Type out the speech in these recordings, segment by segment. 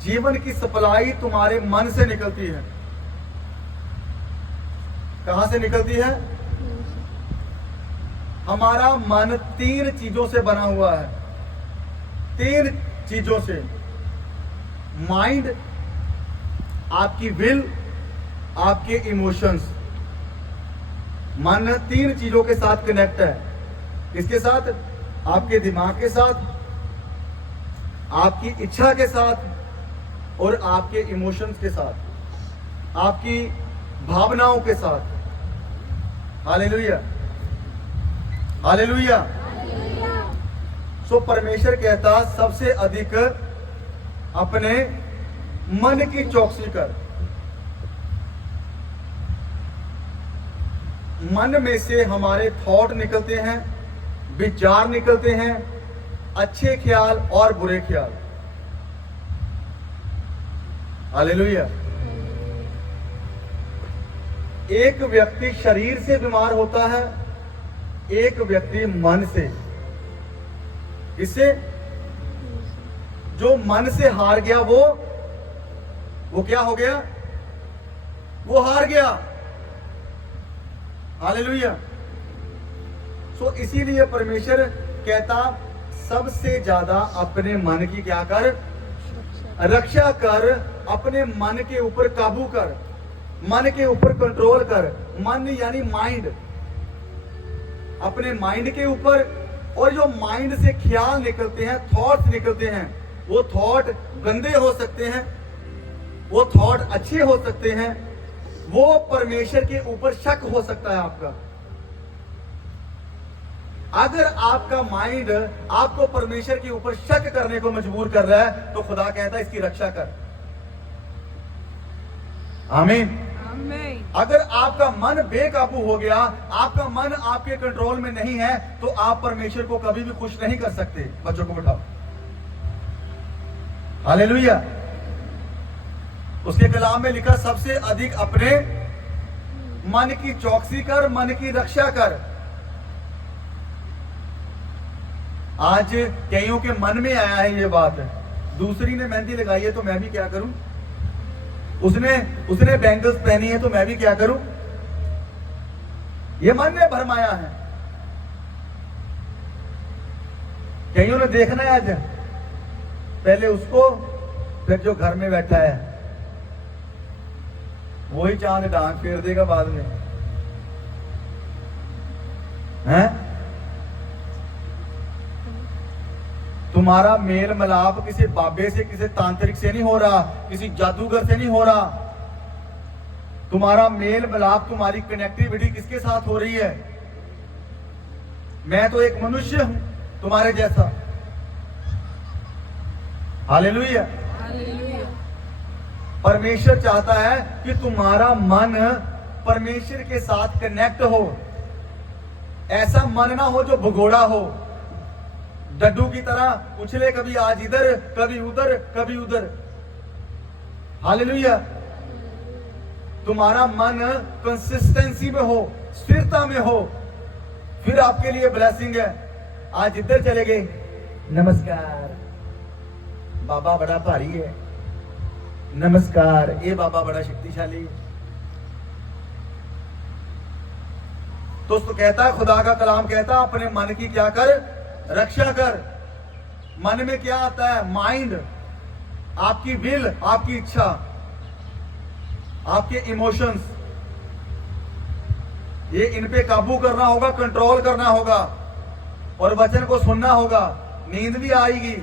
जीवन की सप्लाई तुम्हारे मन से निकलती है। कहां से निकलती है? हमारा मन 3 चीजों से बना हुआ है। 3 चीजों से। माइंड, आपकी विल, आपके इमोशंस। मन 3 चीजों के साथ कनेक्ट है। किसके साथ? आपके दिमाग के साथ, आपकी इच्छा के साथ और आपके इमोशंस के साथ, आपकी भावनाओं के साथ। Hallelujah, hallelujah. सो परमेश्वर कहता सबसे अधिक अपने मन की चौकसी कर। मन में से हमारे थॉट निकलते हैं, विचार निकलते हैं, अच्छे ख्याल और बुरे ख्याल। हालेलुया। एक व्यक्ति शरीर से बीमार होता है, एक व्यक्ति मन से। इससे जो मन से हार गया वो क्या हो गया? वो हार गया। हालेलुया। सो इसीलिए परमेश्वर कहता सबसे ज्यादा अपने मन की क्या कर? रक्षा कर। अपने मन के ऊपर काबू कर, मन के ऊपर कंट्रोल कर। मन यानी माइंड, अपने माइंड के ऊपर। और जो माइंड से ख्याल निकलते हैं, थॉट्स निकलते हैं, वो थॉट गंदे हो सकते हैं, वो थॉट अच्छे हो सकते हैं, वो परमेश्वर के ऊपर शक हो सकता है आपका। अगर आपका माइंड आपको परमेश्वर के ऊपर शक करने को मजबूर कर रहा है तो खुदा कहता है इसकी रक्षा कर। आमीन। अगर आपका मन बेकाबू हो गया, आपका मन आपके कंट्रोल में नहीं है, तो आप परमेश्वर को कभी भी खुश नहीं कर सकते। बच्चों को उठाओ। हालेलुया। उसके कलाम में लिखा सबसे अधिक अपने मन की चौकसी कर, मन की रक्षा कर। आज कईयों के मन में आया है ये बात, दूसरी ने मेहंदी लगाई है तो मैं भी क्या करूं, उसने बैंगल्स पहनी है तो मैं भी क्या करूं। ये मन ने भरमाया है। कईयों ने देखना है आज, पहले उसको, फिर जो घर में बैठा है वही चांद डांग फेर देगा बाद में, हैं? तुम्हारा मेल मिलाप किसी बाबे से, किसी तांत्रिक से नहीं हो रहा, किसी जादूगर से नहीं हो रहा। तुम्हारा मेल मिलाप, तुम्हारी कनेक्टिविटी किसके साथ हो रही है? मैं तो एक मनुष्य हूं तुम्हारे जैसा। हालेलुया। परमेश्वर चाहता है कि तुम्हारा मन परमेश्वर के साथ कनेक्ट हो। ऐसा मन ना हो जो भगोड़ा हो, डड्डू की तरह उछले, कभी आज इधर, कभी उधर, कभी उधर। हालेलुया। तुम्हारा मन कंसिस्टेंसी में हो, स्थिरता में हो, फिर आपके लिए ब्लेसिंग है। आज इधर चले गए, नमस्कार बाबा बड़ा भारी है, नमस्कार ये बाबा बड़ा शक्तिशाली। तो कहता खुदा का कलाम कहता अपने मन की क्या कर? रक्षा कर। मन में क्या आता है? माइंड, आपकी विल, आपकी इच्छा, आपके इमोशंस। ये इन पे काबू करना होगा, कंट्रोल करना होगा और वचन को सुनना होगा। नींद भी आएगी,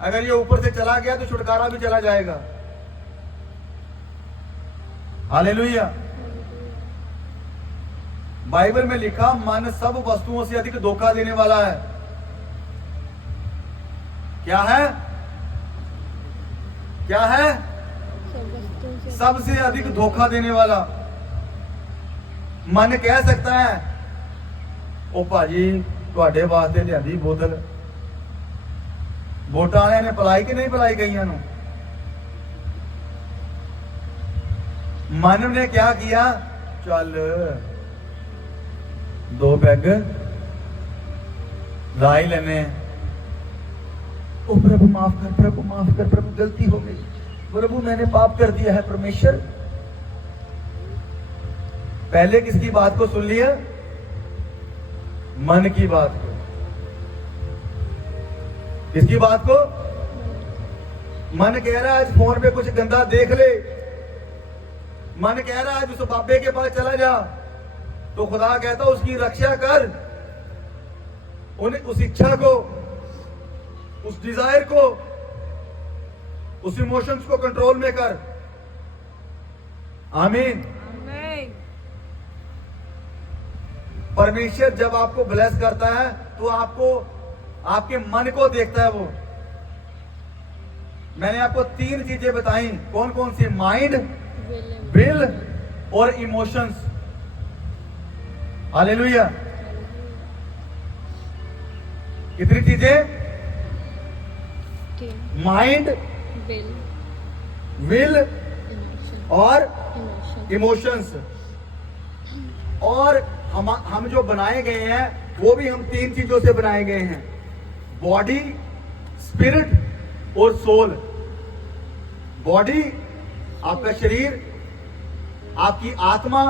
अगर ये ऊपर से चला गया तो छुटकारा भी चला जाएगा। हालेलुया। बाइबल में लिखा मन सब वस्तुओं से अधिक धोखा देने वाला है। क्या है? क्या है? सबसे अधिक धोखा देने वाला। मन कह सकता है ओ भाजी तुहाडे वास्ते लियांदी बोतल, वोटां वालियां ने पिलाई कि नहीं पिलाई कईयां नूं? मन ने क्या किया? चल 2 पैग ला ही लेने। ओ प्रभु माफ कर, प्रभु माफ कर, प्रभु मैंने पाप कर दिया है परमेश्वर। पहले किसकी बात को सुन लिया? मन की बात को। किसकी बात को? मन कह रहा है आज फोन पे कुछ गंदा देख ले, मन कह रहा है आज उस बाबे के पास चला जा, तो खुदा कहता उसकी रक्षा कर, उस इच्छा को, उस डिजायर को, उस इमोशंस को कंट्रोल में कर। आमीन। परमेश्वर जब आपको ब्लेस करता है तो आपको आपके मन को देखता है वो। मैंने आपको 3 चीजें बताई, कौन कौन सी? माइंड, विल और इमोशंस। हालेलुया। कितनी चीजें? माइंड, विल और इमोशंस। और हम जो बनाए गए हैं वो भी हम 3 चीजों से बनाए गए हैं, बॉडी, स्पिरिट और सोल। बॉडी आपका शरीर, आपकी आत्मा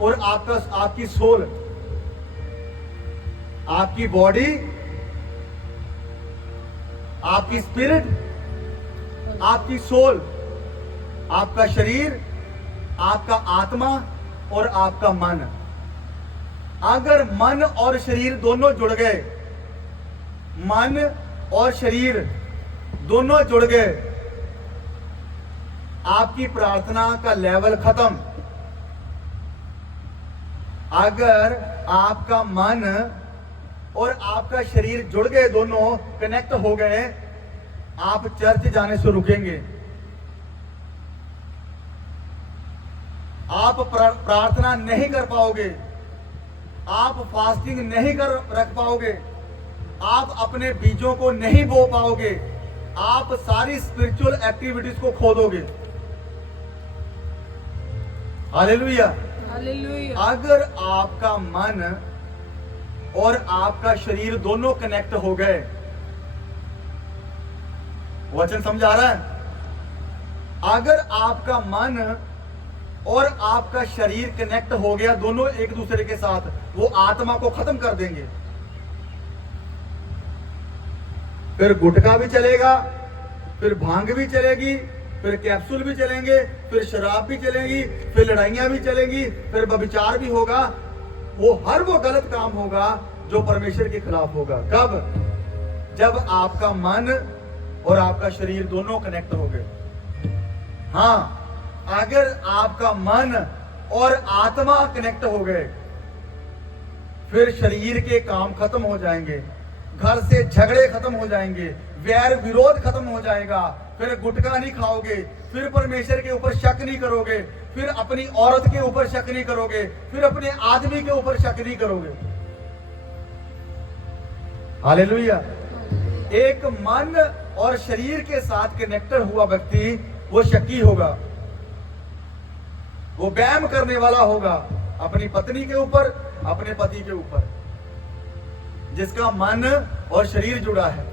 और आपकी सोल। आपकी बॉडी, आपकी स्पिरिट, आपकी सोल, आपका शरीर, आपका आत्मा और आपका मन। अगर मन और शरीर दोनों जुड़ गए, मन और शरीर दोनों जुड़ गए, आपकी प्रार्थना का लेवल खत्म। अगर आपका मन और आपका शरीर जुड़ गए, दोनों कनेक्ट हो गए, आप चर्च जाने से रुकेंगे। आप प्रार्थना नहीं कर पाओगे, आप फास्टिंग नहीं रख पाओगे, आप अपने बीजों को नहीं बो पाओगे, आप सारी स्पिरिचुअल एक्टिविटीज को खो दोगे। हालेलुया। हालेलुया। अगर आपका मन और आपका शरीर दोनों कनेक्ट हो गए, वचन समझ आ रहा है? अगर आपका मन और आपका शरीर कनेक्ट हो गया, दोनों एक दूसरे के साथ, वो आत्मा को खत्म कर देंगे। फिर गुटखा भी चलेगा, फिर भांग भी चलेगी, फिर कैप्सूल भी चलेंगे, फिर शराब भी चलेगी, फिर लड़ाइयां भी चलेंगी, फिर व्यभिचार भी होगा। वो गलत काम होगा जो परमेश्वर के खिलाफ होगा। कब? जब आपका मन और आपका शरीर दोनों कनेक्ट हो गए। हाँ, अगर आपका मन और आत्मा कनेक्ट हो गए, फिर शरीर के काम खत्म हो जाएंगे, घर से झगड़े खत्म हो जाएंगे, वैर विरोध खत्म हो जाएगा, फिर गुटखा नहीं खाओगे, फिर परमेश्वर के ऊपर शक नहीं करोगे, फिर अपनी औरत के ऊपर शक नहीं करोगे, फिर अपने आदमी के ऊपर शक नहीं करोगे। हालेलुया। एक मन और शरीर के साथ कनेक्टेड हुआ व्यक्ति वो शकी होगा, वो वहम करने वाला होगा अपनी पत्नी के ऊपर, अपने पति के ऊपर। जिसका मन और शरीर जुड़ा है,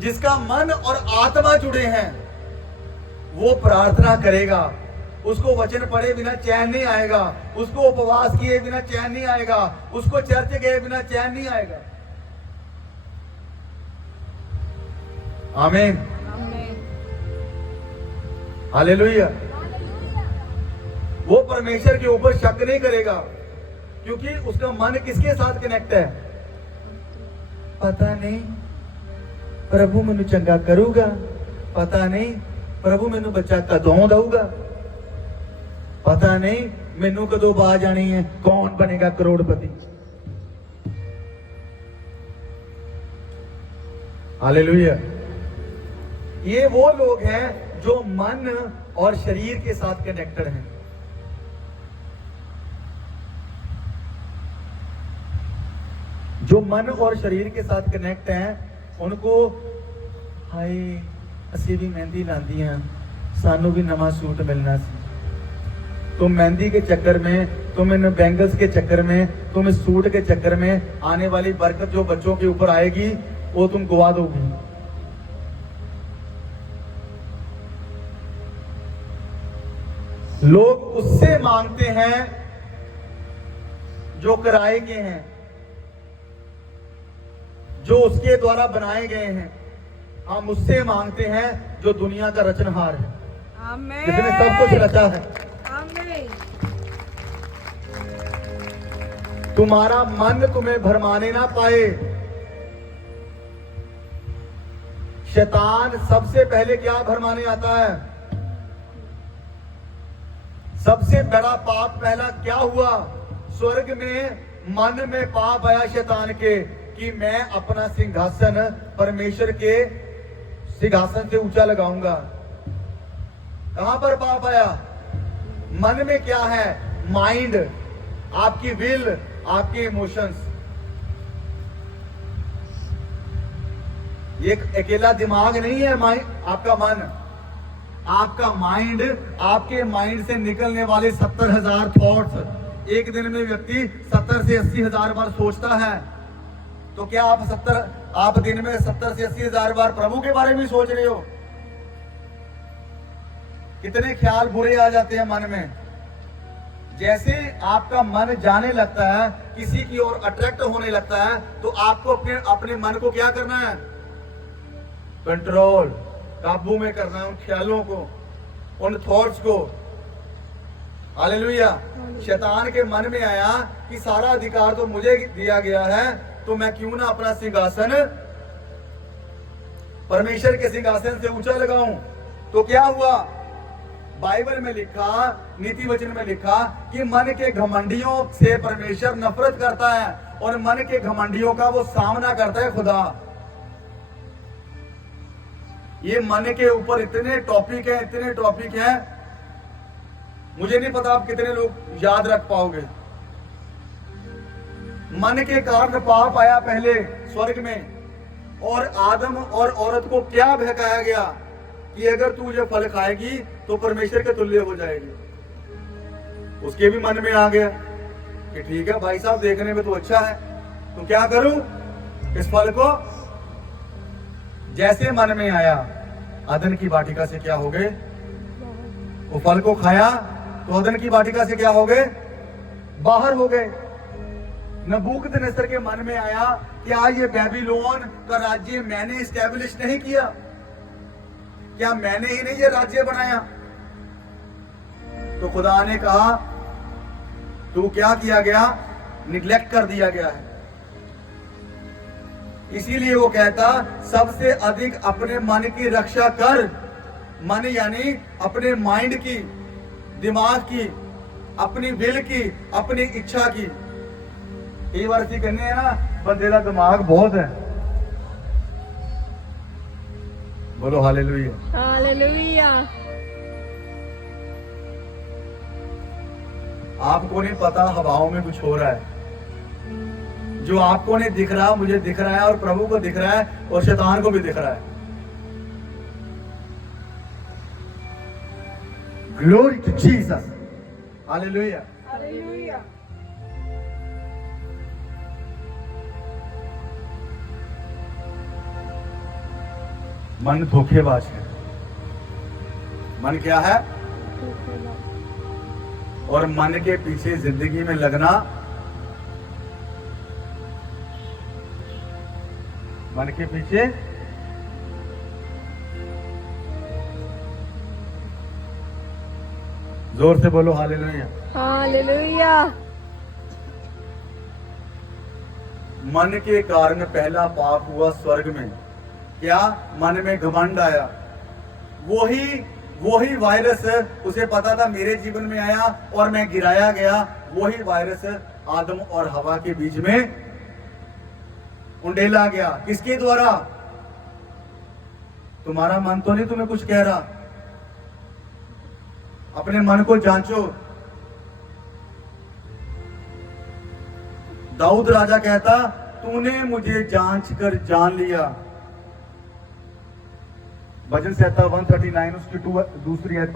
जिसका मन और आत्मा जुड़े हैं, वो प्रार्थना करेगा, उसको वचन पढ़े बिना चैन नहीं आएगा, उसको उपवास किए बिना चैन नहीं आएगा, उसको चर्च गए बिना चैन नहीं आएगा। आमीन। हालेलुया। वो परमेश्वर के ऊपर शक नहीं करेगा, क्योंकि उसका मन किसके साथ कनेक्ट है? पता नहीं प्रभु मैनू चंगा करूगा, पता नहीं प्रभु मैनू बच्चा कदों दूगा, पता नहीं मैनू कदों बाज आनी है, कौन बनेगा करोड़पति। हालेलुया। ये वो लोग हैं जो मन और शरीर के साथ कनेक्टेड हैं। जो मन और शरीर के साथ कनेक्ट हैं, उनको हाय असी भी मेहंदी लांदी हाँ, सानू भी नवा सूट मिलना सी। तुम मेहंदी के चक्कर में, तुम इन बैंगल्स के चक्कर में, तुम इस सूट के चक्कर में आने वाली बरकत जो बच्चों के ऊपर आएगी वो तुम गवा दोगी। लोग उससे मांगते हैं जो किराए के हैं, जो उसके द्वारा बनाए गए हैं। हम उससे मांगते हैं जो दुनिया का रचनहार है, आमीन। जिसने सब कुछ रचा है। आमीन। तुम्हारा मन तुम्हें भरमाने ना पाए। शैतान सबसे पहले क्या भरमाने आता है? सबसे बड़ा पाप पहला क्या हुआ? स्वर्ग में मन में पाप आया शैतान के कि मैं अपना सिंहासन परमेश्वर के सिंहासन से ऊंचा लगाऊंगा। कहां पर पाप आया? मन में क्या है? माइंड, आपकी विल, आपके इमोशंस। ये अकेला दिमाग नहीं है, आपका मन, आपका माइंड, आपके माइंड से निकलने वाले 70,000 थॉट्स। एक दिन में व्यक्ति 70 से 80,000 बार सोचता है। तो क्या आप दिन में 70 से 80,000 बार प्रभु के बारे में सोच रहे हो? कितने ख्याल बुरे आ जाते हैं मन में। जैसे आपका मन जाने लगता है, किसी की ओर अट्रैक्ट होने लगता है, तो आपको अपने मन को क्या करना है? कंट्रोल, काबू में करना है उन ख्यालों को, उन थॉट्स को। हालेलुया। शैतान के मन में आया कि सारा अधिकार तो मुझे दिया गया है, तो मैं क्यों ना अपना सिंहासन परमेश्वर के सिंहासन से ऊंचा लगाऊं। तो क्या हुआ? बाइबल में लिखा, नीति वचन में लिखा कि मन के घमंडियों से परमेश्वर नफरत करता है और मन के घमंडियों का वो सामना करता है खुदा। ये मन के ऊपर इतने टॉपिक हैं, मुझे नहीं पता आप कितने लोग याद रख पाओगे। मन के कारण पाप आया पहले स्वर्ग में, और आदम और औरत को क्या बहकाया गया कि अगर तू ये फल खाएगी तो परमेश्वर के तुल्य हो जाएगी। उसके भी मन में आ गया कि ठीक है भाई साहब, देखने में तो अच्छा है, तो क्या करूं इस फल को। जैसे मन में आया, अदन की वाटिका से क्या हो गए? वो फल को खाया तो अदन की वाटिका से क्या हो गए? बाहर हो गए। नबूकदनेस्सर के मन में आया, क्या ये बेबीलोन का राज्य मैंने स्टैब्लिश नहीं किया? क्या मैंने ही नहीं ये राज्य बनाया? तो खुदा ने कहा तू क्या किया गया? निग्लेक्ट कर दिया गया है। इसीलिए वो कहता सबसे अधिक अपने मन की रक्षा कर। मन यानी अपने माइंड की, दिमाग की, अपनी विल की, अपनी इच्छा की। कई बार ऐसी कहने हैं ना, बंदे का दिमाग बहुत है। बोलो हालेलुया। हालेलुया। आपको नहीं पता हवाओं में कुछ हो रहा है। जो आपको नहीं दिख रहा मुझे दिख रहा है, और प्रभु को दिख रहा है, और शैतान को भी दिख रहा है। Glory to Jesus. Hallelujah. Hallelujah. मन धोखेबाज है। मन क्या है? और मन के पीछे जिंदगी में लगना, मन के पीछे जोर से बोलो हालेलुया। हालेलुया। मन के कारण पहला पाप हुआ स्वर्ग में। क्या? मन में घमंड आया। वही वायरस उसे पता था मेरे जीवन में आया और मैं गिराया गया। वही वायरस आदम और हवा के बीच में उंडेला गया। किसके द्वारा? तुम्हारा मन तो नहीं तुम्हें कुछ कह रहा। अपने मन को जांचो। दाऊद राजा कहता तूने मुझे जांच कर जान लिया। भजन 139 उसकी दूसरी आयत